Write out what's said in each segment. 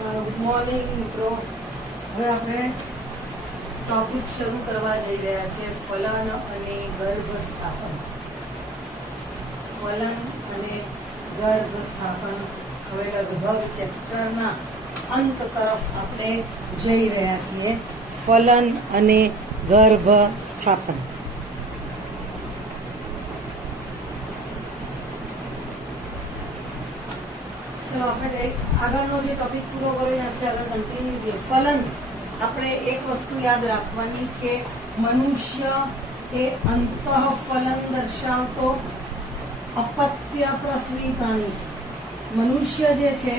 Good morning મિત્રો. હવે આપણે ટોપિક શરૂ કરવા જઈ રહ્યા છે ફલન અને ગર્ભસ્થાપન. ફલન અને ગર્ભસ્થાપન હવે લગભગ ચેપ્ટરના અંત તરફ આપણે જઈ રહ્યા છીએ. ફલન અને ગર્ભસ્થાપન. ચલો આપણે આગળનો જે ટોપિક પૂરો કર્યો ત્યાંથી આગળ કન્ટિન્યુ કરીએ. ફલન, આપણે એક વસ્તુ યાદ રાખવાની કે મનુષ્ય એ અંતઃફલન દર્શાવતો અપત્ય પ્રસવી પ્રાણી છે. મનુષ્ય જે છે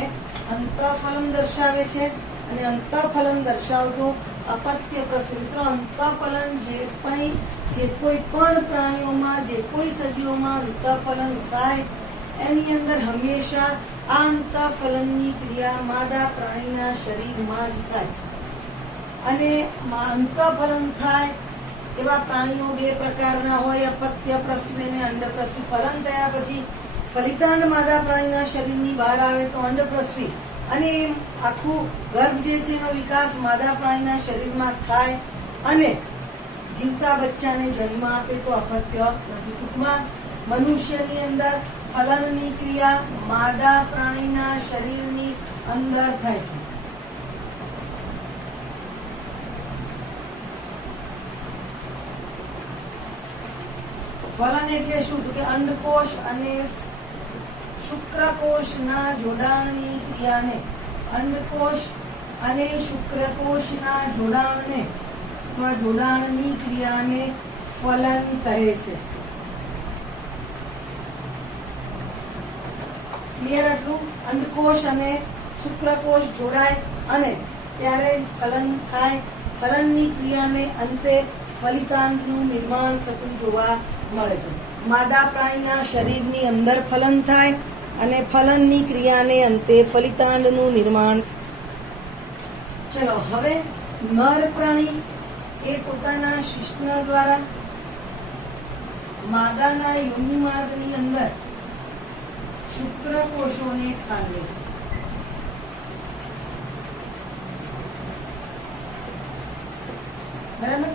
અંતઃફલન દર્શાવે છે અને અંતઃફલન દર્શાવતું અપત્ય પ્રસવી. મિત્રો, અંતઃફલન જે કોઈ પણ પ્રાણીઓમાં, જે કોઈ સજીવોમાં અંતઃફલન થાય એની અંદર હંમેશા આ અંતઃફલનની ક્રિયા માદા પ્રાણીના શરીરમાં જ થાય. અને અંતઃફલન થાય એવા પ્રાણીઓ બે પ્રકારના હોય, અપત્ય પ્રસવી અને અંડપ્રસવી. ફલન થયા પછી ફલિતાંડ માદા પ્રાણીના શરીરની બહાર આવે તો અંડપ્રસવી, અને આખું ગર્ભ જે છે એનો વિકાસ માદા પ્રાણીના શરીરમાં થાય અને જીવતા બચ્ચાને જન્મ આપે તો અપત્ય પ્રસવી. ટૂંકમાં મનુષ્યની અંદર ફલનની ક્રિયા માદા પ્રાણીના શરીરની અંદર થાય છે. ફલન એટલે શું? તો કે અંડકોષ અને શુક્રકોષના જોડાણની ક્રિયાને, અંડકોષ અને શુક્રકોષના જોડાણને અથવા જોડાણની ક્રિયાને ફલન કહે છે. ક્લિયર આટલું? અંડકોષ અને શુક્રકોષ જોડાય અને ત્યારે ફલન થાય. ફલનની ક્રિયાને અંતે ફલિતાંડનું નિર્માણ થતું જોવા મળે છે. માદા પ્રાણીના શરીરની અંદર ફલન થાય અને ફલનની ક્રિયાને અંતે ફલિતાંડનું નિર્માણ. ચલો, હવે નર પ્રાણી એ પોતાના શિશ્ન દ્વારા માદાના યોનિમાર્ગની અંદર શુક્રકોષોને ઠાલવે છે. બરાબર?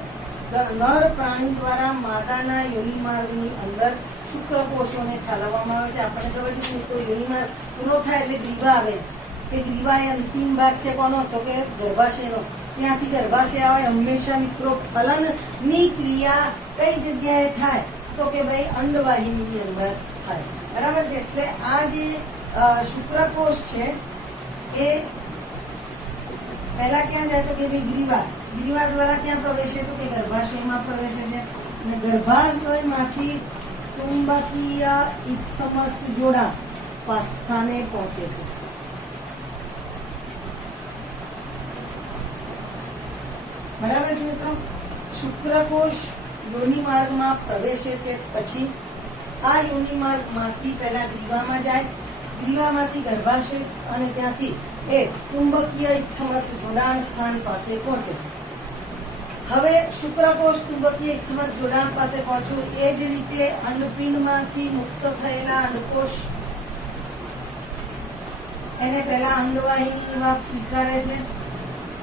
નર પ્રાણી દ્વારા માદાના યોનિમાર્ગની અંદર શુક્રકોષોને ઠાલવવામાં આવે છે. આપણને ખબર છે કે યોનિમાર્ગ પૂરો થાય એટલે ગ્રીવા આવે. તે ગ્રીવા એ અંતિમ ભાગ છે કોનો? તો કે ગર્ભાશયનો. ત્યાંથી ગર્ભાશય આવે. હંમેશા મિત્રો ફલનની ક્રિયા કઈ જગ્યાએ થાય? તો કે ભાઈ અંડવાહિનીની અંદર થાય. બરાબર છે? એટલે આ જે શુક્રકોષ છે એ પહેલા ક્યાં જાય? તો કે ભાઈ ગ્રીવા. ગ્રીવા દ્વારા ક્યાં પ્રવેશે? તો કે ગર્ભાશયમાં પ્રવેશે છે. અને ગર્ભાશયમાંથી ચુંબકીય ઇથમસ જોડાણ સ્થાને પહોંચે છે. બરાબર છે મિત્રો? શુક્રકોષ યોનિમાર્ગમાં પ્રવેશે છે. પછી આ યોનિમાર્ગમાંથી પહેલા ગ્રીવામાં જાય, ગ્રીવામાંથી ગર્ભાશય અને ત્યાંથી એ ચુંબકીય ઇથમસ જોડાણ સ્થાન પાસે પહોંચે છે. હવે શુક્રકોષ ચુંબકીય ઇથમસ જોડાણ પાસે પહોંચ્યું. એ જ રીતે અંડપિંડમાંથી મુક્ત થયેલા અંડકોષ એને પહેલા અંડવાહિની નિવાપ સ્વીકારે છે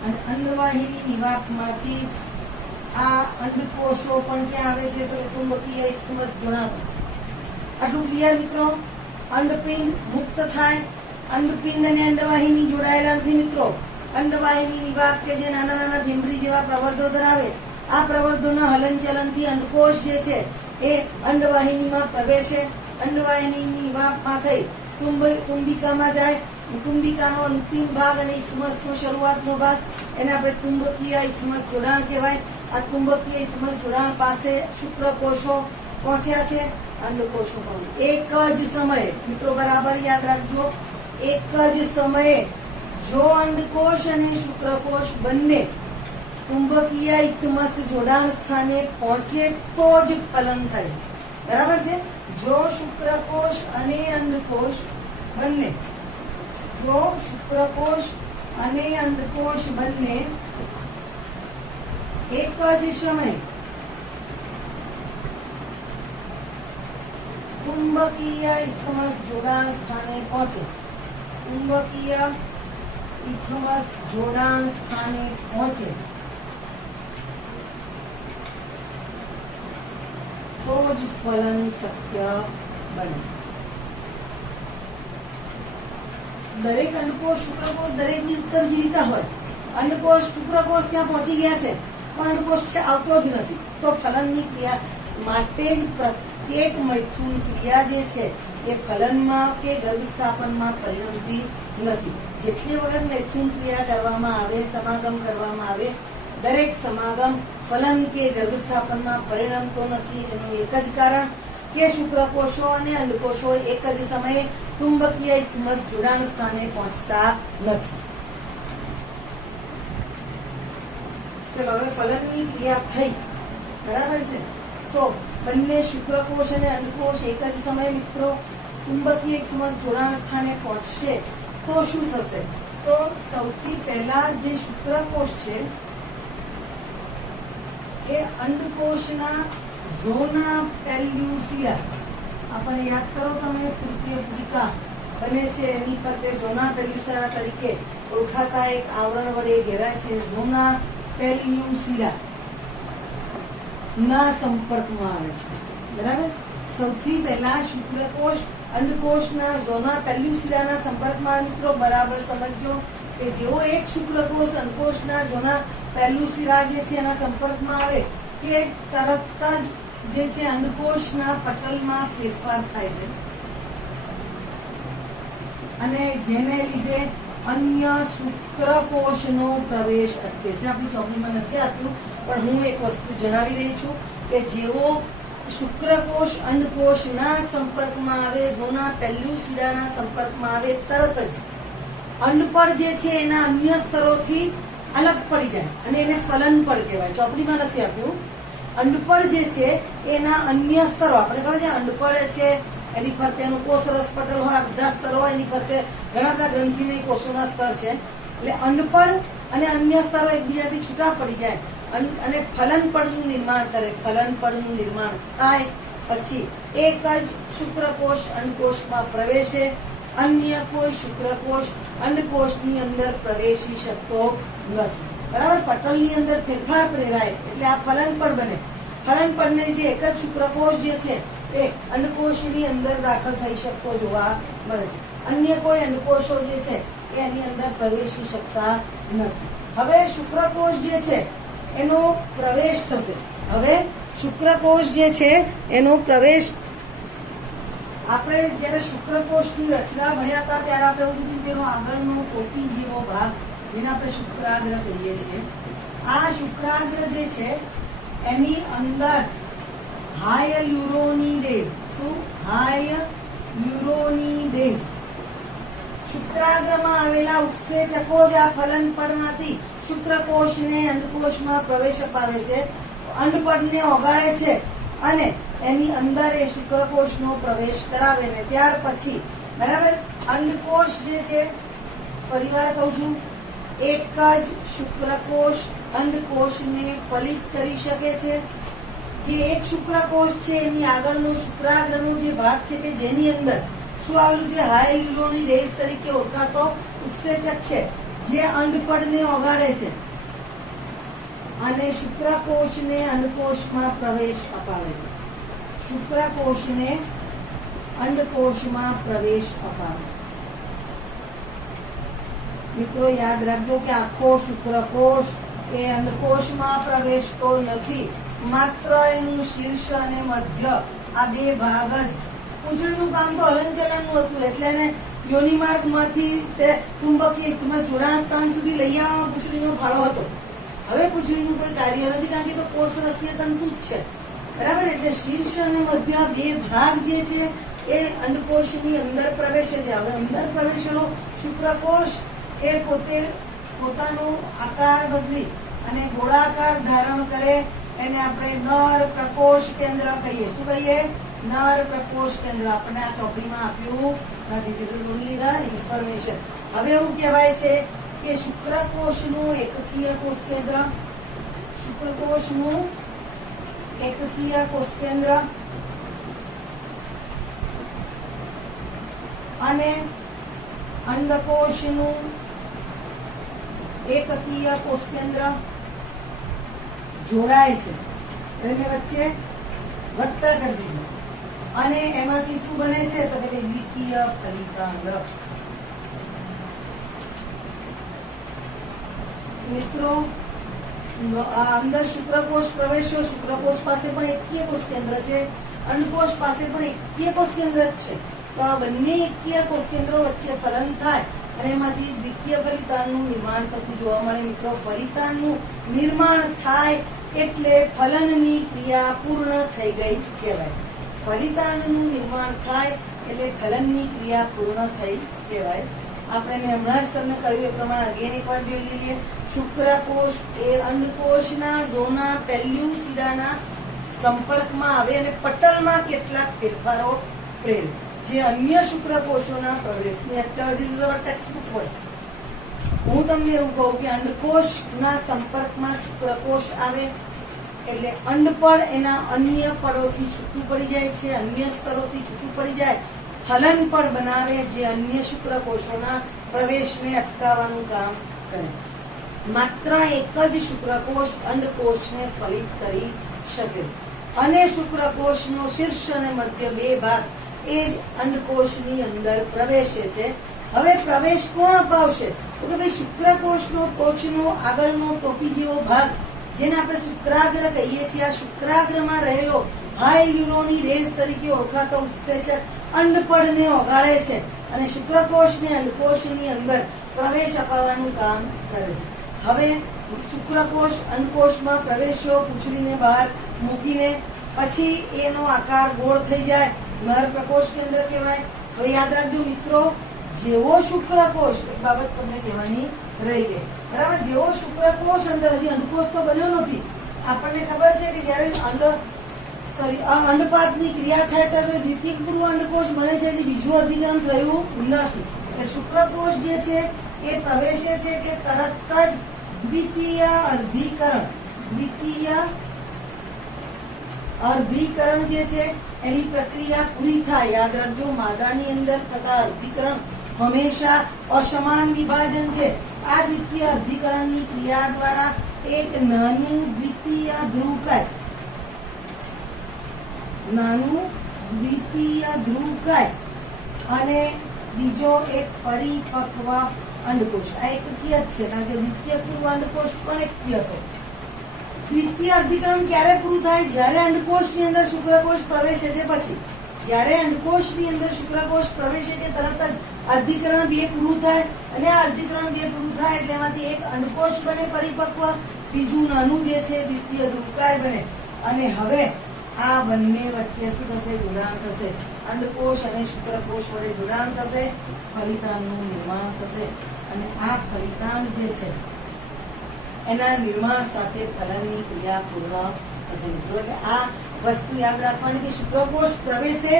અને અંડવાહિની નિવાપમાંથી આ અંડકોષો પણ ક્યાં આવે છે? તો ચુંબકીય ઇથમસ જોડાણ પાસે. આટલું ક્લિયર મિત્રો? અંડપિંડ મુક્ત થાય. અંડપિંડ અને અંડવાહિની જોડાયેલા નથી મિત્રો. અંડવાહિની નિવાપ કે જે નાના નાના ભીમરી જેવા પ્રવર્ધો ધરાવે, આ પ્રવર્ધોના હલનચલનથી અંડકોષ જે છે એ અંડવાહિનીમાં પ્રવેશે. અંડવાહિની નિવાપમાં થઈ તુંબિકામાં જાય. તુંબિકાનો અંતિમ ભાગ અને ઇથમસનો શરૂઆતનો ભાગ એને આપણે ચુંબકીય ઇથમસ જોડાણ કહેવાય. આ ચુંબકીય ઇથમસ જોડાણ પાસે શુક્રકોષો પહોંચ્યા છે. અંડકોષો પણ એક જ સમયે મિત્રો બરાબર યાદ રાખજો, એક જ સમયે જો અંડકોષ અને શુક્રકોષ બંને ચુંબકીય ઇથમસ જોડાણ સ્થાને પહોંચે તો જ ફલન થાય છે. બરાબર છે? જો શુક્રકોષ અને અંડકોષ બંને, જો શુક્રકોષ અને અંડકોષ બંને એક જ સમયે ચુંબકીય ઇથમસ જોડાણ સ્થાને પહોંચે, ચુંબકીય ઇથમસ જોડાણ સ્થાને પહોંચે તો જ ફલન શક્ય બને. દરેક અંડકોષ શુક્રકોષ દરેકની ઉત્તરજીવિતા હોય. અંડકોષ શુક્રકોષ ત્યાં પહોંચી ગયા છે પણ અંડકોષ છે આવતો જ નથી, તો ફલનની ક્રિયા માટે જ પ્રત્યેક મૈથુન ક્રિયા જે છે એ ફલનમાં કે ગર્ભસ્થાપનમાં પરિણમતી નથી. જેટલી વખત મૈથુન ક્રિયા કરવામાં આવે, સમાગમ કરવામાં આવે, દરેક સમાગમ ફલન કે ગર્ભસ્થાપનમાં પરિણમતો નથી. એનું એક જ કારણ કે શુક્રકોષો અને અંડકોષો એક જ સમયે ચુંબકીય ઇથમસ જોડાણ સ્થાને પહોંચતા નથી. ચલો હવે ફલનની ક્રિયા થઈ, બરાબર છે, તો બંને શુક્રકોષ અને અંડકોષ એક જ સમયે મિત્રો ચુંબકીય ઇથમસ જોડાણ સ્થાને પહોંચશે તો શું થશે? તો સૌથી પહેલા જે શુક્રકોષ છે એ અંડકોષના ઝોના પેલ્યુસિડા, આપણે યાદ કરો તમે, તૃતીય પુટિકા બને છે એની પર તે ઝોના પેલ્યુસિડા તરીકે ઓળખાતા એક આવરણ વડે ઘેરાય છે. ઝોના પેલ્યુસિડા ના સંપર્કમાં આવે છે, બરાબર. સૌથી પહેલા શુક્રકોષ અંડકોષના ઝોના પેલ્યુસિડાના સંપર્કમાં મિત્રો બરાબર સમજો કે જેવો એક શુક્રકોષ અંડકોષના ઝોના પેલ્યુસિડા જે છે એના સંપર્કમાં આવે કે તરત જ જે છે અંડકોષના પટલમાં ફેરફાર થાય છે અને જેને લીધે અન્ય શુક્રકોષનો પ્રવેશ અટકે છે. આપણી ચોપડીમાં નથી આપ્યું પણ હું એક વસ્તુ જણાવી રહી છું કે જેવો શુક્રકોષ અંડકોષના સંપર્કમાં આવે, ઝોના પેલ્યુસિડાના સંપર્કમાં આવે, તરત જ અંડપળ જે છે એના અન્ય સ્તરોથી અલગ પડી જાય અને એને ફલનપળ કહેવાય. ચોપડીમાં નથી આપ્યું. અંડપળ જે છે એના અન્ય સ્તરો, આપણે ખબર છે અંડપળ છે એની ફરતે એનું કોષરસ પટલ હોય, બધા સ્તરો હોય, એની ફરતે ઘણા બધા ગ્રંથિમય કોષોના સ્તર છે. એટલે અંડપળ અને અન્ય સ્તરો એકબીજાથી છૂટા પડી જાય અને ફલનપળનું નિર્માણ કરે. ફલનપળનું નિર્માણ થાય પછી એક જ શુક્રકોષ અંડકોષમાં પ્રવેશે, અન્ય કોઈ શુક્રકોષ અંડકોષની અંદર પ્રવેશી શકતો નથી, બરાબર. પટલની અંદર ફેરફાર પ્રેરાય એટલે આ ફલનપળ બને. ફલનપળને લીધે એક જ શુક્રકોષ જે છે એ અંડકોષની અંદર દાખલ થઈ શકતો જોવા મળે છે. અન્ય કોઈ અંડકોષો જે છે એ એની અંદર પ્રવેશી શકતા નથી. હવે શુક્રકોષ જે છે એનો પ્રવેશ થશે. હવે શુક્રકોષ જે છે એનો પ્રવેશ, આપણે જયારે શુક્રકોષની રચના ભણ્યા હતા ત્યારે આપણે એવું કીધું કે એનો આગળનો ટોપી જેવો ભાગ જેને આપણે શુક્રાગ્ર કહીએ છીએ, આ શુક્રાગ્ર જે છે એની અંદર હાયલ્યુરોનિડેઝ, શું? હાયલ્યુરોનિડેઝ, શુક્રાગ્રમાં આવેલા ઉત્સેચકો જ આ ફલનપળમાંથી શુક્રકોષને અંડકોષમાં પ્રવેશ અપાવે છે, અંડપળને ઓગાળે છે અને એની અંદર એ શુક્રકોષનો પ્રવેશ કરાવે ને ત્યાર પછી, બરાબર, અંડકોષ જે છે, ફરીવાર કહું છું, એક જ શુક્રકોષ અંડકોષને ફલિત કરી શકે છે. જે એક શુક્રકોષ છે એની આગળનો શુક્રાગ્રનો જે ભાગ છે કે જેની અંદર શું આવેલું છે? હાયલ્યુરોનિડેઝ તરીકે ઓળખાતો ઉત્સેચક છે જે અંડપળને ઓગાળે છે અને શુક્રકોષને અંડકોષમાં પ્રવેશ અપાવે છે. શુક્રકોષને અંડકોષમાં પ્રવેશ અપાવે છે. મિત્રો યાદ રાખજો કે આખો શુક્રકોષ એ અંડકોષમાં પ્રવેશતો નથી, માત્ર એનું શીર્ષ અને મધ્ય આ બે ભાગ જ. પૂંછડીનું કામ તો હલનચલનનું હતું એટલે એને યોનિમાર્ગમાંથી તે ચુંબકીય ઇથમસ જોડાણ સ્થાન સુધી લઈ આવવામાં પૂંછડીનો ફાળો હતો. હવે પૂંછડીનું કોઈ કાર્ય નથી કારણ કે તો કોષરસીય તંતુ જ છે, બરાબર. એટલે શીર્ષ અને મધ્ય બે ભાગ જે છે એ અંડકોષની અંદર પ્રવેશે છે. હવે અંદર પ્રવેશેલો શુક્રકોષ એ પોતે પોતાનો આકાર બદલી અને ગોળાકાર ધારણ કરે એને આપણે નર પ્રકોષ કેન્દ્ર કહીએ. શું કહીએ? નર પ્રકોષ કેન્દ્ર. આપણે આ ચોપડીમાં આપ્યું નથી, this is only the information. હવે એવું કહેવાય છે કે શુક્રકોષનું એકકીય કોષ કેન્દ્ર, શુક્રકોષનું એકકીય કોષ કેન્દ્ર અને અંડકોષનું એકકીય કોષ કેન્દ્ર જોડાય છે, એટલે મેં વચ્ચે વત્તા કરી દીધું, અને એમાંથી શું બને છે તો કે દ્વિતીય ફલિતાંડ. મિત્રો, અંદર શુક્રકોષ પ્રવેશ્યો, શુક્રકોષ પાસે પણ એકકીય કોષ કેન્દ્ર છે, અંડકોષ પાસે પણ એકકીય કોષ કેન્દ્ર જ છે. તો આ બંને એકકીય કોષ કેન્દ્રો વચ્ચે ફલન થાય અને એમાંથી દ્વિતીય ફલિતાંડનું નિર્માણ થતું જોવા મળે. મિત્રો, ફલિતાંડનું નિર્માણ થાય એટલે ફલનની ક્રિયા પૂર્ણ થઈ ગઈ કહેવાય. ફલિતાંડનું નિર્માણ થાય એટલે ફલનની ક્રિયા પૂર્ણ થઈ કહેવાય. આપણે મેં હમણાં જ તમને કહ્યું એ પ્રમાણે અગેન એકવાર જોઈ લઈએ. શુક્રકોષ એ અંડકોષના ઝોના પેલ્યુસિડાના સંપર્કમાં આવે અને પટલમાં કેટલાક ફેરફારો પ્રેરે, જે અન્ય શુક્રકોષોના પ્રવેશને અટકાવે. This is our textbook words. હું તમને એવું કહું કે અંડકોષના સંપર્કમાં શુક્રકોષ આવે એટલે અંડપળ એના અન્ય પળોથી છૂટું પડી જાય છે, અન્ય સ્તરોથી છૂટું પડી જાય, ફલન પણ બનાવે, જે અન્ય શુક્રકોષોના પ્રવેશને અટકાવવાનું કામ કરે. માત્ર એક જ શુક્રકોષ અંડકોષને ફલિત કરી શકે, અને શુક્રકોષનો શીર્ષ અને મધ્ય બે ભાગ એ જ અંડકોષની અંદર પ્રવેશે છે. હવે પ્રવેશ કોણ અપાવશે તો કે ભાઈ શુક્રકોષનો ટોચનો આગળનો ટોપી જેવો ભાગ, જેને આપણે શુક્રાગ્ર કહીએ છીએ, આ શુક્રાગ્રમાં રહેલો હાયલ્યુરોનિડેઝ તરીકે ઓળખાતો ઉત્સેચક અંડપળને ઓગાળે છે અને શુક્રકોષને અંડકોષની અંદર પ્રવેશ અપાવવાનું કામ કરે છે. હવે શુક્રકોષ અંડકોષમાં પ્રવેશ્યો, પૂંછડીને બહાર મૂકીને પછી એનો આકાર ગોળ થઈ જાય, નર પ્રકોષ કેન્દ્ર કહેવાય. હવે યાદ રાખજો મિત્રો, જેવો શુક્રકોષ, એક બાબત તમને કહેવાની રહી ગઈ, બરાબર, જેવો શુક્રકોષ અંદર, હજી અંડકોષ તો બન્યો નથી, આપણને ખબર છે કે જયારે અંડપાતની ક્રિયા થાય ત્યારે દ્વિતીય પૂર્વ અંડકોષ બને છે, હજી બીજું અધિકરણ થયું નથી. એટલે શુક્રકોષ જે છે એ પ્રવેશે છે કે તરત જ દ્વિતીય અર્ધીકરણ જે છે એની પ્રક્રિયા પૂરી થાય. યાદ રાખજો, માદાની અંદર થતા અર્ધીકરણ હંમેશા અસમાન વિભાજન છે. આ દ્વિતીય અર્ધીકરણની ક્રિયા દ્વારા એક નાનું દ્વિતીય ધ્રુવકાય અને બીજો એક પરિપક્વ અંડકોષ. આ એકકીય જ છે, કારણ કે દ્વિતીય પૂર્વ અંડકોષ પણ એકકીય હતો. દ્વિતીય અર્ધીકરણ ક્યારે પૂરું થાય? જ્યારે અંડકોષની અંદર શુક્રકોષ પ્રવેશે છે પછી. જ્યારે અંડકોષની અંદર શુક્રકોષ પ્રવેશે કે તરત જ અર્ધીકરણ 2 પૂરું થાય, અને આ અર્ધીકરણ 2 પૂરું થાય એટલે એમાંથી એક અંડકોષ બને પરિપક્વ, બીજું નાનું જે છે દ્વિતીય ધ્રુવકાય બને. અને હવે આ બંને વચ્ચે શું થશે? જોડાણ થશે. અંડકોષ અને શુક્રકોષ વડે જોડાણ થશે, ફલિતાંડનું નિર્માણ થશે, અને આ ફલિતાંડ જે છે એના નિર્માણ સાથે ફલનની ક્રિયા પૂર્ણ થશે. મિત્રો, એટલે આ વસ્તુ યાદ રાખવાની કે શુક્રકોષ પ્રવેશે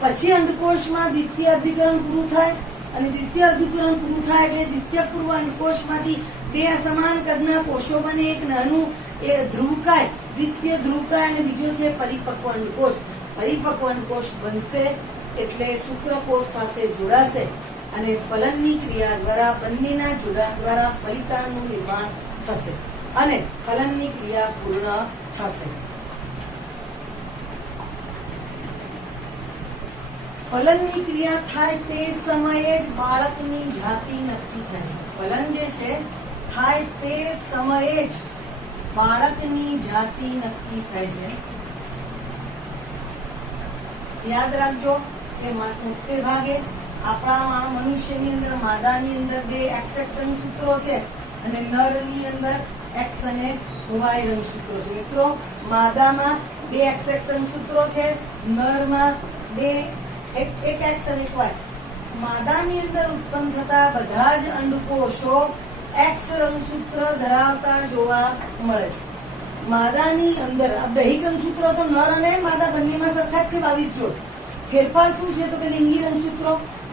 પછી અંડકોષમાં દ્વિતીય અર્ધીકરણ પૂરું થાય, અને દ્વિતીય અર્ધીકરણ પૂરું થાય એટલે દ્વિતીય પૂર્વ અંડકોષમાંથી 2 સમાન કદના કોષો બને, એક નાનું એ ધ્રુવકાય, દ્વિતીય ધ્રુવકાય, અને બીજો છે પરિપક્વ અંડકોષ. પરિપક્વ અંડકોષ બનશે એટલે શુક્રકોષ સાથે જોડાશે અને ફલનની ક્રિયા દ્વારા, બંનેના જોડાણ દ્વારા ફલિતાંડનું નિર્માણ થશે અને ફલનની ક્રિયા પૂર્ણ થશે. ફલનની ક્રિયા થાય તે સમયે જ બાળકની જાતિ નક્કી થાય છે. ફલન જે છે થાય તે સમયે જ બાળકની જાતિ નક્કી થાય છે. યાદ રાખજો કે મોટે ભાગે આપણા મનુષ્યની અંદર, માદાની અંદર 2 XX રંગસૂત્રો છે અને નરની અંદર X અને Y રંગસૂત્રો છે. મિત્રો, માદામાં 2 XX રંગસૂત્રો છે, નરમાં 2 એક X અને એક Y. માદાની અંદર ઉત્પન્ન થતા બધા જ અંડકોષો X રંગસૂત્ર ધરાવતા જોવા મળે છે. માદાની અંદર દૈહિક રંગસૂત્રો તો નર અને માદા બંનેમાં સરખા જ છે, 22 જોડ. ફેરફાર શું છે તો કે લિંગી રંગસૂત્રો.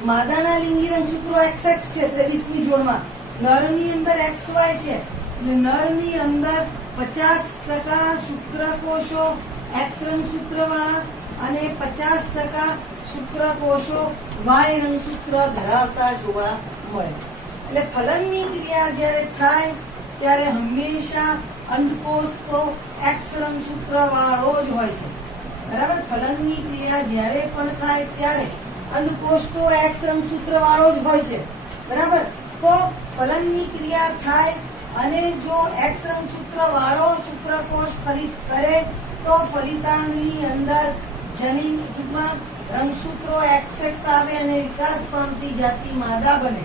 માદાના લિંગી રંગસૂત્રો XX છે 23મી જોડમાં, નરની અંદર XY છે. નરની અંદર 50% શુક્રકોષો X રંગસૂત્ર વાળા અને 50% શુક્રકોષો Y રંગસૂત્ર ધરાવતા જોવા મળે. એટલે ફલનની ક્રિયા જ્યારે થાય ત્યારે હંમેશા અંડકોષ તો એક્સ રંગસૂત્ર વાળો જ હોય છે, બરાબર. ફલનની ક્રિયા જ્યારે પણ થાય ત્યારે અંડકોષ તો એક્સ રંગસૂત્ર વાળો જ હોય છે, બરાબર. તો ફલનની ક્રિયા થાય અને જો એક્સ રંગસૂત્ર વાળો શુક્રકોષ ફલિત કરે તો ફલિતાંડની અંદર જનીન ટૂંકમાં રંગસૂત્રો XX આવે અને વિકાસ પામતી જાતિ માદા બને.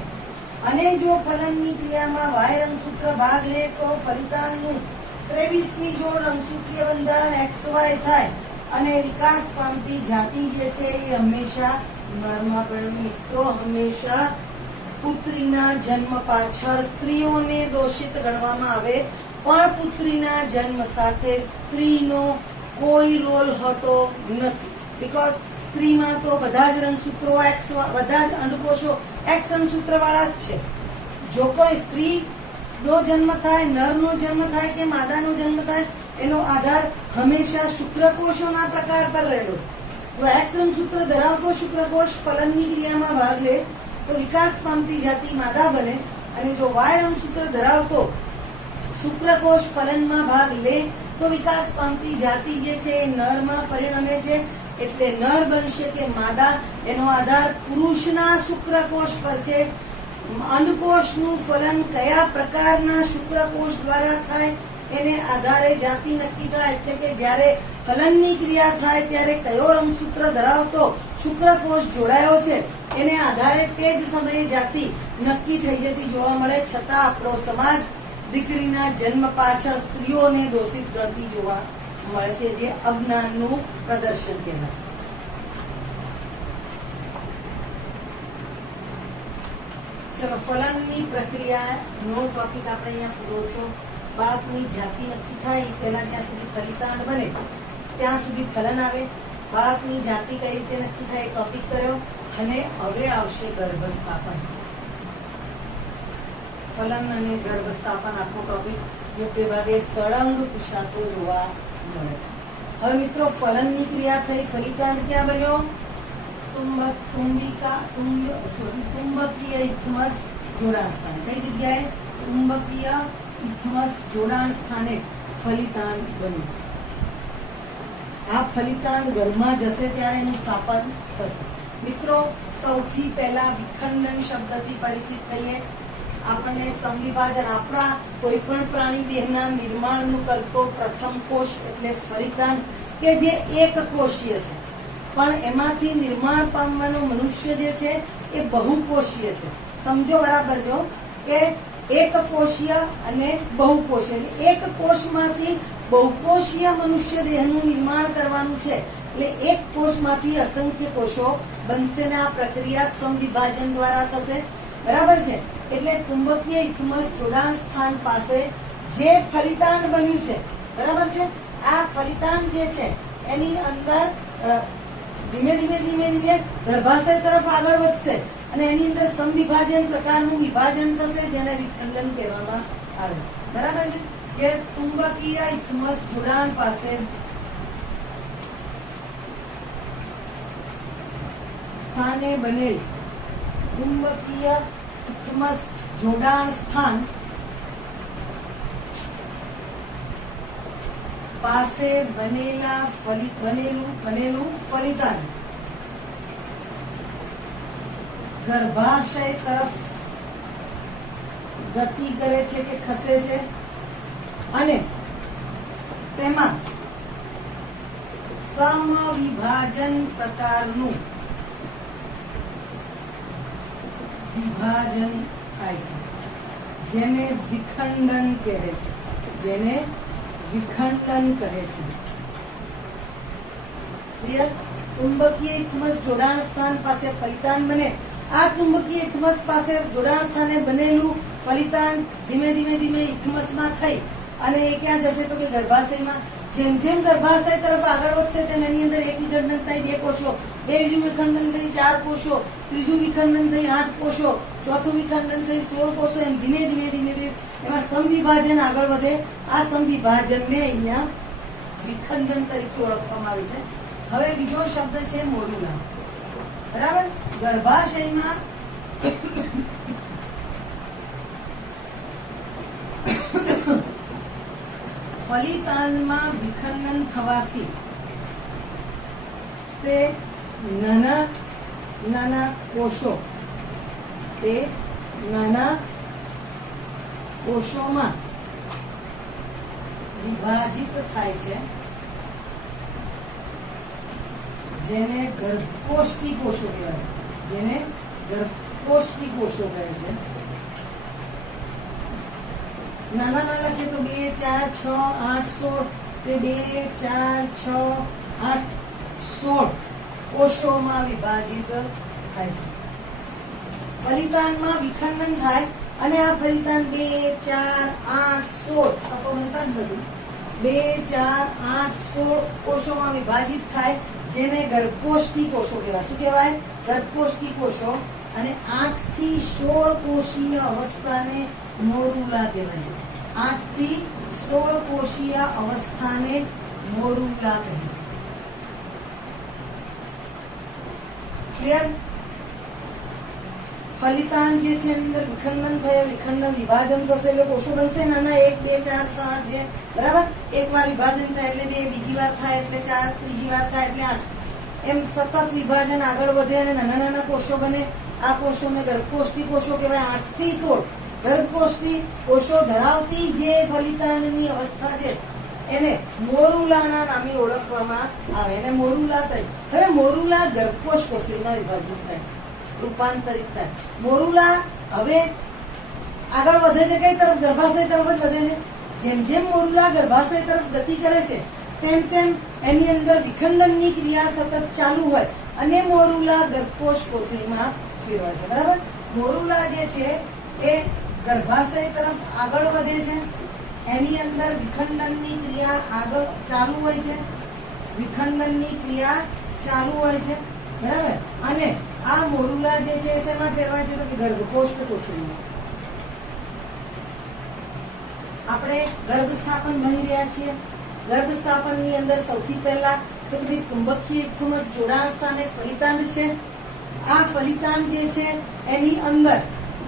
અને જો ફલનની ક્રિયામાં વાય રંગસૂત્ર ભાગ લે તો ફલિતાંડનું 23મી જોડ રંગસૂત્રીય બંધારણ XY થાય અને વિકાસ પામતી જાતિ જે છે એ હંમેશા નરમાં પરિણમે. મિત્રો, હંમેશા પુત્રીના જન્મ પાછળ સ્ત્રીઓને દોષિત ગણવામાં આવે, પણ પુત્રીના જન્મ સાથે સ્ત્રીનો કોઈ રોલ હોતો નથી. બીકોઝ સ્ત્રીમાં તો બધા જ રંગસૂત્રો એક્સ, બધા જ અંડકોષો એક્સ રંગસૂત્ર વાળા જ છે. જો કોઈ સ્ત્રી નો જન્મ થાય, નરનો જન્મ થાય કે માદાનો જન્મ થાય, એનો આધાર હંમેશા શુક્રકોષોના પ્રકાર પર રહેલો છે. જો એક્સ રંગસૂત્ર ધરાવતો શુક્રકોષ ફલનની ક્રિયામાં ભાગ લે તો વિકાસ પામતી જાતિ માદા બને, અને જો વાય રંગસૂત્ર ધરાવતો શુક્રકોષ ફલનમાં ભાગ લે તો વિકાસ પામતી જાતિ જે છે એ નરમાં પરિણમે છે. એટલે નર બનશે કે માદા એનો આધાર પુરુષના શુક્રકોષ પર છે. અંડકોષનું ફલન કયા પ્રકારના શુક્રકોષ દ્વારા થાય એને આધારે જાતિ નક્કી થાય. એટલે કે જ્યારે ફલનની ક્રિયા થાય ત્યારે કયો રંગસૂત્ર ધરાવતો શુક્રકોષ જોડાયો છે એને આધારે તે જ સમયે જાતિ નક્કી થઈ જતી જોવા મળે. છતાં આપણો સમાજ દીકરીના જન્મ પાછળ સ્ત્રીઓને દોષિત ગણતી જોવા મળે છે, જે અજ્ઞાનનું પ્રદર્શન કહેવાય. ચલો, ફલનની પ્રક્રિયાનો ટોપિક આપણે અહીંયા પૂરો છો. બાળકની જાતિ નક્કી થાય પહેલા જ્યાં સુધી ફલિતાંડ બને ત્યાં સુધી ફલન આવે. બાળકની જાતિ કઈ રીતે નક્કી થાય એ ટોપિક કર્યો. અને હવે આવશે ગર્ભસ્થાપન. ફલન અને ગર્ભસ્થાપન આખો ટોપિક મોટે ભાગે સળંગ પૂછાતો જોવા મળે છે. હવે મિત્રો, ફલનની ક્રિયા થઈ, ફલિતાંડ ક્યાં બન્યો? ચુંબકીય ઇથમસ જોડાણ સ્થાને. કઈ જગ્યાએ? ચુંબકીય ઇથમસ જોડાણ સ્થાને ફલિતાંડ બન્યું. આ ફલિતાંડ ગર્ભમાં જશે ત્યારે એનું સ્થાપન થશે. મિત્રો, સૌથી પહેલા વિખંડન શબ્દથી પરિચિત થઈએ. આપણને સંવિભાજન, આપણા કોઈ પણ પ્રાણી દેહના નિર્માણનું કરતો પ્રથમ કોષ એટલે ફલિતાંડ, કે જે એક કોષીય છે, પણ એમાંથી નિર્માણ પામવાનો મનુષ્ય જે છે એ બહુકોષીય છે. સમજો બરાબર જો કે એક કોષીય અને બહુકોષીય. એટલે એક કોષમાંથી બહુકોષીય મનુષ્ય દેહનું નિર્માણ કરવાનું છે. એટલે એક કોષમાંથી અસંખ્ય કોષો બનશે ને આ પ્રક્રિયા સંવિભાજન દ્વારા થશે. બરાબર છે. એટલે ચુંબકીય ઇથમસ જોડાણ સ્થાન પાસે જે ફલિતાંડ બન્યું છે, બરાબર છે, આ ફલિતાંડ જે છે એની અંદર ધીમે ધીમે ધીમે ધીમે ગર્ભાશય તરફ આગળ વધશે અને એની અંદર સંવિભાજન પ્રકારનું વિભાજન થશે, જેને વિખંડન કહેવામાં આવે. બરાબર છે. કે ચુંબકીય ઇથમસ જોડાણ પાસે સ્થાને બનેલ ચુંબકીય ઇથમસ જોડાણ સ્થાન પાસે બનેલું ફલિતાંડ ગર્ભાશય તરફ ગતિ કરે છે કે ખસે છે અને તેમાં સમવિભાજન પ્રકારનું વિભાજન થાય છે, જેને વિખંડન કહે છે. જેને વિખંડન કહે છે. ક્લિયર? ચુંબકીય ઇથમસ જોડાણ સ્થાન પાસે ફલિતાંડ બને. આ ચુંબકીય ઇથમસ પાસે જોડાણ સ્થાને બનેલું ફલિતાંડ ધીમે ધીમે ધીમે ઇથમસમાં થઈ અને એ ક્યાં જશે તો કે ગર્ભાશયમાં. જેમ જેમ ગર્ભાશય તરફ આગળ વધશે તેમ એની અંદર એક વિખંડન થાય 2 કોષો, બીજું વિખંડન થઈ 4 કોષો, ત્રીજું વિખંડન થઈ 8 કોષો, ચોથું વિખંડન થઈ 16 કોષો. એમ ધીમે ધીમે ધીમે ધીમે એમાં સંવિભાજન આગળ વધે. આ સંવિભાજનને અહીંયા વિખંડન તરીકે ઓળખવામાં આવે છે. હવે બીજો શબ્દ છે મોડ્યુલા. બરાબર? ગર્ભાશયમાં ફલિતાંડમાં વિખંડન થવાથી તે નાના નાના કોષો કોષોમાં વિભાજિત થાય છે, જેને ગર્ભકોષ્ઠી કોષો કહેવાય છે. નાના નાના કે તો 2, 4, 6, 8, 16 તે 2, 4, 6, 8, 16 કોષોમાં વિભાજિત થાય છે. ફલિતાંડમાં વિખંડન થાય અને આ ફલિતાંડ 2, 4, 8, 16 છતો બનતા જ બધું 2, 4, 8, 16 કોષોમાં વિભાજિત થાય, જેને ગર્ભકોષ્ઠી કોષો કહેવાય. શું કહેવાય? ગર્ભકોષ્ઠી કોષો. અને 8 થી 16 કોષીય અવસ્થાને મોરુલા કહેવાય. 8 થી 16 કોષીય અવસ્થાને મોરુલા કહેવાય. ક્લિયર? ફલિતાંડ જે છે એની અંદર વિખંડન થયા, વિખંડન વિભાજન થશે એટલે કોષો બનશે નાના 1, 2, 4, 6, 8 છે, બરાબર. એક વાર વિભાજન થાય એટલે 2, બીજી વાર થાય એટલે 4, ત્રીજી વાર થાય એટલે 8. એમ સતત વિભાજન આગળ વધે અને નાના નાના કોષો બને. આ કોષોને ગર્ભકોષ્ઠી કોષો કહેવાય. 8 થી 16 ગર્ભકોષ્ઠી કોષો ધરાવતી જે ફલિતાંડની અવસ્થા છે એને મોરુલાના નામે ઓળખવામાં આવે. એને મોરુલા થાય. હવે મોરુલા ગર્ભકોષ કોથળીમાં વિભાજિત થાય, રૂપાંતરિત થાય. મોરુલા હવે આગળ વધે છે કઈ તરફ? ગર્ભાશય તરફ જ વધે છે. જેમ જેમ મોરુલા ગર્ભાશય તરફ ગતિ કરે છે તેમ તેમ એની અંદર વિખંડનની ક્રિયા સતત ચાલુ હોય અને મોરુલા ગર્ભકોષ કોથળીમાં ફેરવાય છે, બરાબર. મોરુલા જે છે એ ગર્ભાશય તરફ આગળ વધે છે. એની અંદર વિખંડનની ક્રિયા આગળ ચાલુ હોય છે, વિખંડનની ક્રિયા ચાલુ હોય છે, બરાબર. અને આ મોરુલા જે છે તેમાં ફેરવાય છે તો કે ગર્ભકોષ કોથળીમાં. આપણે ગર્ભસ્થાપન ભણી રહ્યા છીએ. ગર્ભસ્થાપનની અંદર સૌથી પહેલા તો કે ભાઈ ચુંબકીય ઇથમસ જોડાણ સ્થાન એક ફલિતાંડ છે. આ ફલિતાંડ જે છે એની અંદર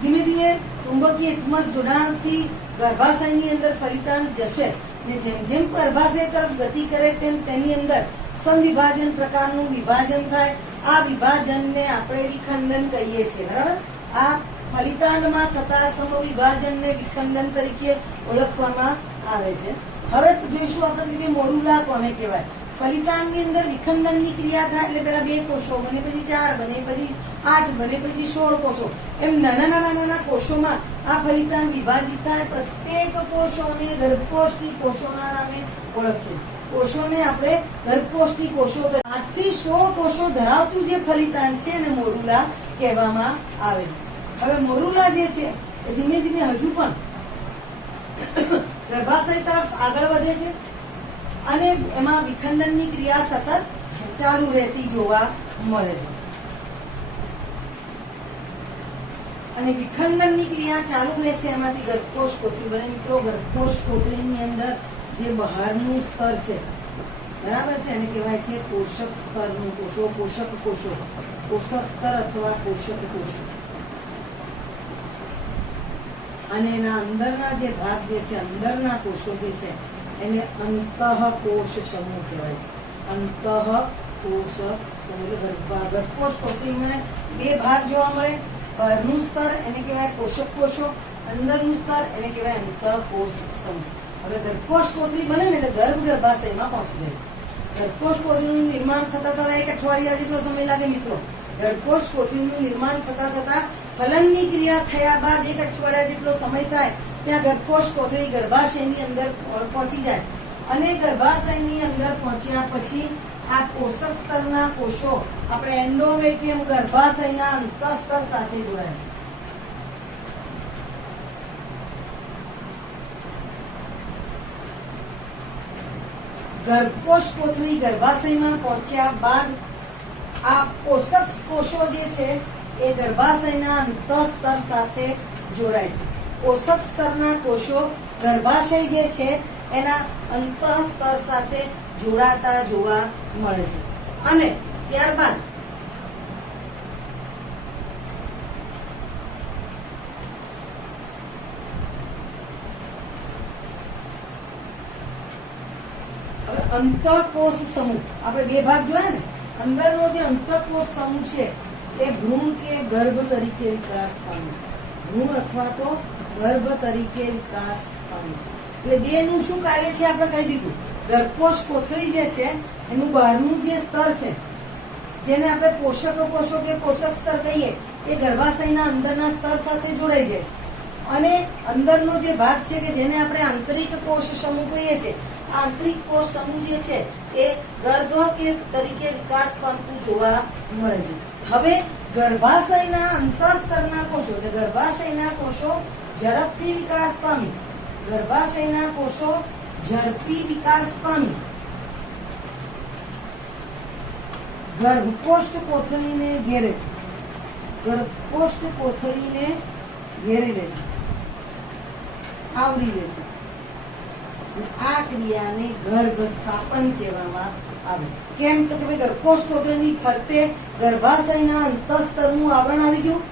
ધીમે ધીમે ચુંબકીય ઇથમસ જોડાણથી ગર્ભાશયની અંદર ફલિતાંડ જશે ને જેમ જેમ ગર્ભાશય તરફ ગતિ કરે તેમ તેની અંદર સમવિભાજન પ્રકારનું વિભાજન થાય. આ વિભાજનને આપણે વિખંડન કહીએ છીએ, બરાબર. આ ફલિતાંડમાં થતા સમવિભાજનને વિખંડન તરીકે ઓળખવામાં આવે છે. હવે જોઈશું આપણે કે મોરુલા કોને કહેવાય. ફલિતાંડની અંદર વિખંડનની ક્રિયા થાય એટલે પેલા 2 કોષો બને, પછી 4 બને, પછી 8 બને, પછી 16 કોષો. એમ નાના નાના કોષોમાં આ ફલિતાંડ વિભાજિત થાય. પ્રત્યેક કોષોને ગર્ભકોષ્ઠી કોષોના નામે ઓળખીએ. કોષોને આપણે ગર્ભકોષ્ઠી કોષો, 8 થી 16 કોષો ધરાવતું જે ફલિતાંડ છે એને મોરુલા કહેવામાં આવે છે. હવે મોરુલા જે છે એ ધીમે ધીમે હજુ પણ ગર્ભાશય તરફ આગળ વધે છે અને એમાં વિખંડનની ક્રિયા સતત ચાલુ રહેતી જોવા મળે છે. અને વિખંડનની ક્રિયા ચાલુ રહે છે એમાંથી ગર્ભકોષ કોથળી બને. મિત્રો, ગર્ભકોષ કોથળીની અંદર જે બહારનું સ્તર છે, બરાબર છે, એને કહેવાય છે પોષક સ્તરનું કોષો, પોષક કોષો, પોષક સ્તર અથવા પોષક કોષો. અને એના અંદરના જે ભાગ જે છે, અંદરના કોષો જે છે એને અંતઃકોષ સમૂહ કહેવાય છે. અંતઃકોષ સમૂહ. ગર્ભકોષ કોથળીમાં 2 ભાગ જોવા મળે. બહારનું સ્તર એને કહેવાય પોષક કોષો, અંદરનું સ્તર એને કહેવાય અંતઃકોષ સમૂહ. હવે ગર્ભકોષ કોથળી બને ને એટલે ગર્ભાશયમાં પહોંચી જાય. ગર્ભકોષ કોથળીનું નિર્માણ થતા 1 અઠવાડિયા જેટલો સમય લાગે. મિત્રો, ગર્ભકોષ કોથળીનું નિર્માણ થતા ફલનની ક્રિયા થયા બાદ 1 અઠવાડિયા જેટલો સમય થાય ત્યાં ગર્ભકોષ કોથળી ગર્ભાશયની અંદર પહોંચી જાય. અને ગર્ભાશયની અંદર પહોંચ્યા પછી આ પોષક સ્તરના કોષો આપણે એન્ડોમેટ્રિયમ ગર્ભાશયના અંતઃસ્તર સાથે જોડાય. ગર્ભકોષ કોથળી ગર્ભાશયમાં પહોંચ્યા બાદ આ પોષક કોષો જે છે એ ગર્ભાશયના અંતઃસ્તર સાથે જોડાય છે. પોષક સ્તરના કોષો ગર્ભાશય જે છે એના અંતઃસ્તર સાથે જોડાતા જોવા મળે છે. અને ત્યારબાદ અંતઃકોષ સમૂહ, આપણે બે ભાગ જોયા ને, અંદરનો જે અંતઃકોષ સમૂહ છે એ ભ્રૂણ કે ગર્ભ તરીકે વિકાસ પામે છે. ભ્રૂણ અથવા તો ગર્ભ તરીકે વિકાસ પામે છે. એટલે બેનું શું કાર્ય છે આપણે કહી દીધું. ગર્ભકોષ કોથળી જે છે એનું બહારનું જે સ્તર છે, જેને આપણે પોષક કોષો કે પોષક સ્તર કહીએ, એ ગર્ભાશયના અંદરના સ્તર સાથે જોડાઈ જાય છે. અને અંદરનો જે ભાગ છે કે જેને આપણે આંતરિક કોષ સમૂહ કહીએ છીએ, આંતરિક કોષ સમૂહ જે છે એ ગર્ભ કે તરીકે વિકાસ પામતું જોવા મળે છે. હવે ગર્ભાશયના અંતઃસ્તરના કોષો, એટલે ગર્ભાશયના કોષો ઝડપથી વિકાસ પામી, ગર્ભાશયના કોષો ઝડપી વિકાસ પામી ગર્ભકોષ્ઠ કોથળીને ઘેરે છે. ગર્ભકોષ્ઠ કોથળીને ઘેરી લે છે, આવરી લે છે. આ ક્રિયાને ગર્ભસ્થાપન કહેવામાં આવે. કેમ તો કે ભાઈ ગર્ભકોષ કોથળીની ફરતે ગર્ભાશયના અંતઃસ્તરનું આવરણ આવી ગયું,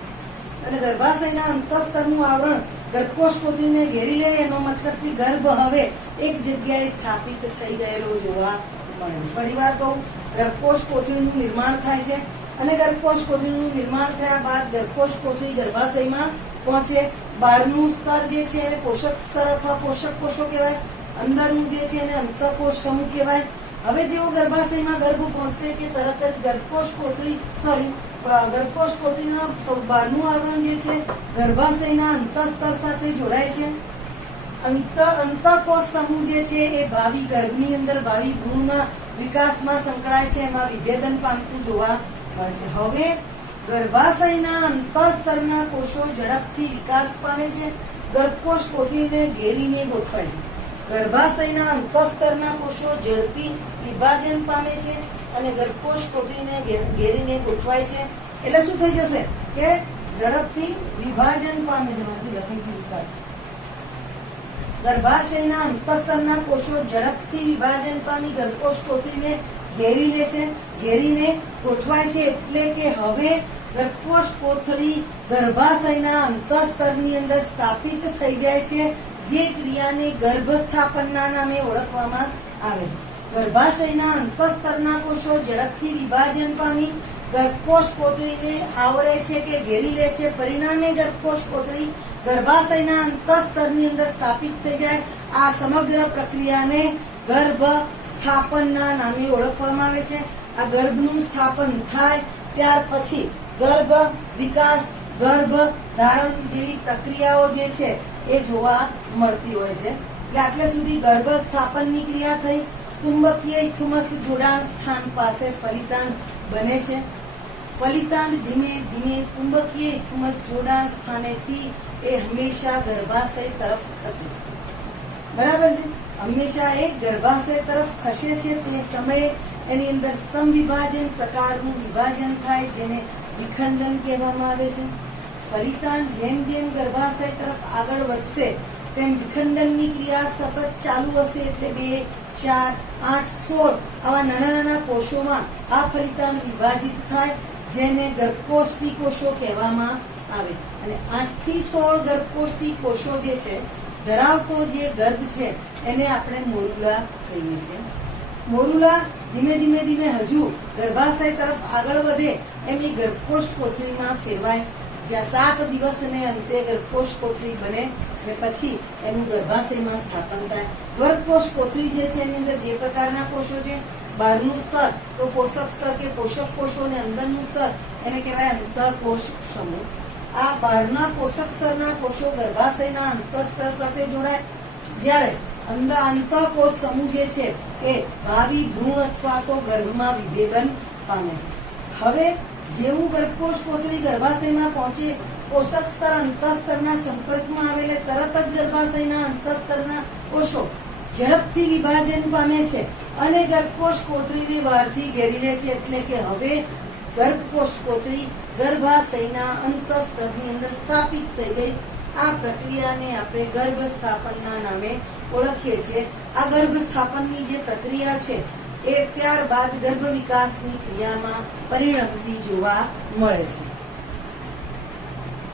અને ગર્ભાશયના અંતઃસ્તરનું આવરણ ગર્ભકોષ કોથળીને ઘેરી લે, એનો મતલબ કે ગર્ભ હવે એક જગ્યાએ સ્થાપિત થઈ ગયેલો જોવા મળે. ફરીવાર કહું, ગર્ભકોષ કોથળીનું નિર્માણ થાય છે, અને ગર્ભકોષ કોથળીનું નિર્માણ થયા બાદ ગર્ભકોષ કોથળી ગર્ભાશયમાં પહોંચે. બહારનું સ્તર જે છે એને પોષક સ્તર અથવા પોષક કોષો કહેવાય, અંદરનું જે છે એને અંતઃકોષ સમૂહ કહેવાય. હવે જેવો ગર્ભાશયમાં ગર્ભ પહોંચશે કે તરત જ ગર્ભકોષ કોથળીના બહારનું આવરણ જે છે ગર્ભાશયના અંતઃસ્તર સાથે જોડાય છે. અંતઃકોષ સમૂહ જે છે એ ભાવિ ગર્ભની અંદર ભાવિ ભ્રૂણના વિકાસમાં સંકળાય છે, એમાં વિભેદન પામતું જોવા મળે છે. હવે ગર્ભાશયના અંતઃસ્તરના કોષો ઝડપથી વિકાસ પામે છે, ગર્ભકોષ કોથળીને ઘેરીને ગોઠવાય છે. ગર્ભાશયના અંતઃસ્તરના કોષો ઝડપી વિભાજન પામે છે અને ગર્ભકોષ કોથળીને ઘેરીને ગોઠવાય છે. એટલે શું થઈ જશે કે ઝડપથી વિભાજન પામે છે. ગર્ભાશયના અંતઃસ્તરના કોષો ઝડપથી વિભાજન પામી ગર્ભકોષ કોથળીને ઘેરી લે છે, ઘેરીને ગોઠવાય છે. એટલે કે હવે ગર્ભકોષ કોથળી ગર્ભાશયના અંતઃસ્તરની અંદર સ્થાપિત થઈ જાય છે, જે ક્રિયાને ગર્ભસ્થાપનના નામે ઓળખવામાં આવે છે. ગર્ભાશયના અંતઃસ્તરના કોષો ઝડપથી વિભાજન પામી ગર્ભકોષ કોથળીને આવરે છે કે ઘેરી લે છે. પરિણામે ગર્ભકોષ કોથળી ગર્ભાશયના અંતઃસ્તરની અંદર સ્થાપિત થઈ જાય. આ સમગ્ર પ્રક્રિયાને ગર્ભ સ્થાપનના નામે ઓળખવામાં આવે છે. આ ગર્ભનું સ્થાપન થાય ત્યાર પછી ગર્ભ વિકાસ, ગર્ભ ધારણ જેવી પ્રક્રિયાઓ જે છે એ જોવા મળતી હોય છે. એટલે આટલે સુધી ગર્ભ સ્થાપનની ક્રિયા થઈ. ચુંબકીય ઇથુમસ જોડાણ સ્થાન પાસે ફલિતાંડ બને છે. ફલિતાંડ ધીમે ધીમે ચુંબકીય ઇથુમસ જોડાણ સ્થાનેથી એ હંમેશા ગર્ભાશય તરફ ખસે છે. બરાબર છે? હંમેશા એક ગર્ભાશય તરફ ખસે છે. તે સમયે એની અંદર સમવિભાજન પ્રકારનું વિભાજન થાય, જેને વિખંડન કહેવામાં આવે છે. ફલિતાંડ જેમ જેમ ગર્ભાશય તરફ આગળ વધશે તેમ વિખંડનની ક્રિયા સતત ચાલુ હશે. એટલે 2, 4, 8, 16 આવા નાના નાના કોષોમાં આ ફલિતાંડ વિભાજિત થાય, જેને ગર્ભકોષ્ઠી કોષો કહેવામાં આવે. અને 8 થી 16 ગર્ભકોષ્ઠી કોષો જે છે ધરાવતો જે ગર્ભ છે એને આપણે મોરુલા કહીએ છીએ. મોરુલા ધીમે ધીમે ધીમે હજુ ગર્ભાશય તરફ આગળ વધે એમ એ ગર્ભકોષ કોથળીમાં ફેરવાય, જ્યાં 7 દિવસને અંતે ગર્ભકોષ કોથળી બને અને પછી એનું ગર્ભાશયમાં સ્થાપન થાય. ગર્ભકોષ કોથળી જે છે એની અંદર 2 પ્રકારના કોષો છે. બહારનું સ્તર તો પોષક સ્તર કે પોષક કોષો, અને અંદરનું સ્તર એને કહેવાય અંતઃકોષ સમૂહ. આ બહારના પોષક સ્તરના કોષો ગર્ભાશયના અંતઃસ્તર સાથે જોડાય, જ્યારે અંતઃકોષ સમૂહ જે છે એ ભાવિ ભ્રૂણ અથવા તો ગર્ભમાં વિભેદન પામે છે. હવે જેવું ગર્ભકોષ કોથળી ગર્ભાશયમાં પહોંચે, પોષક સ્તર અંતઃસ્તરના સંપર્કમાં આવેલે તરત જ ગર્ભાશયના અંતઃસ્તરના કોષો ઝડપથી વિભાજન પામે છે અને ગર્ભકોષ કોથળીને બહારથી ઘેરી લે છે. એટલે કે હવે ગર્ભકોષ કોથળી ગર્ભાશયના અંતઃસ્તરની અંદર સ્થાપિત થઈ ગઈ. આ પ્રક્રિયાને આપણે ગર્ભ સ્થાપનના નામે ઓળખીએ છીએ. આ ગર્ભ સ્થાપનની જે પ્રક્રિયા છે એ ત્યારબાદ ગર્ભ વિકાસની ક્રિયામાં પરિણમતી જોવા મળે છે.